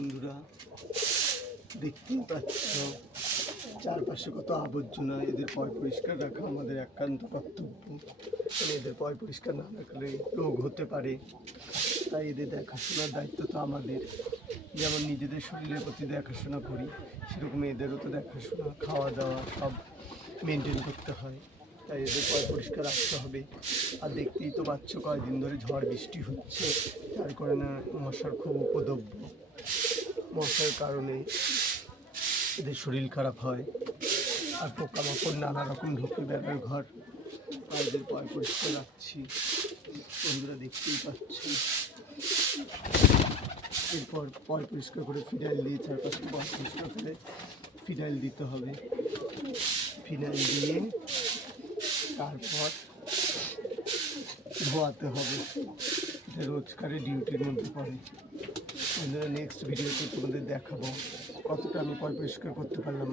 বন্ধুরা, দেখতেই পাচ্ছ চারপাশে কত আবর্জনা। এদের পয় পরিষ্কার রাখা আমাদের একান্ত কর্তব্য। এদের পয় পরিষ্কার না রাখলে রোগ হতে পারে, তাই এদের দেখাশোনার দায়িত্ব তো আমাদের। যেমন নিজেদের শরীরের প্রতি দেখাশোনা করি, সেরকম এদেরও তো দেখাশোনা, খাওয়া দাওয়া সব মেনটেন করতে হয়। তাই এদের পয় পরিষ্কার রাখতে হবে। আর দেখতেই তো পাচ্ছ কয়েকদিন ধরে ঝড় বৃষ্টি হচ্ছে, যার কারণে মশার খুব উপদ্রব। মশার কারণে এদের শরীর খারাপ হয়, আর পোকামাকড় নানা রকম ঢুকে বেড়ার ঘর। আর এদের পয় পরিষ্কার রাখছি, বন্ধুরা দেখতেই পাচ্ছি। এরপর পয় পরিষ্কার করে ফিনাইল দিয়ে চারপাশে পয় পরিষ্কার করে ফিনাইল দিতে হবে। ফিনাইল দিয়ে তারপর ধোয়াতে হবে। এটা রোজকারের ডিউটির মধ্যে পড়ে। বন্ধুরা, নেক্সট ভিডিওতে তোমাদের দেখাবো কতটা আমি পয় পরিষ্কার করতে পারলাম।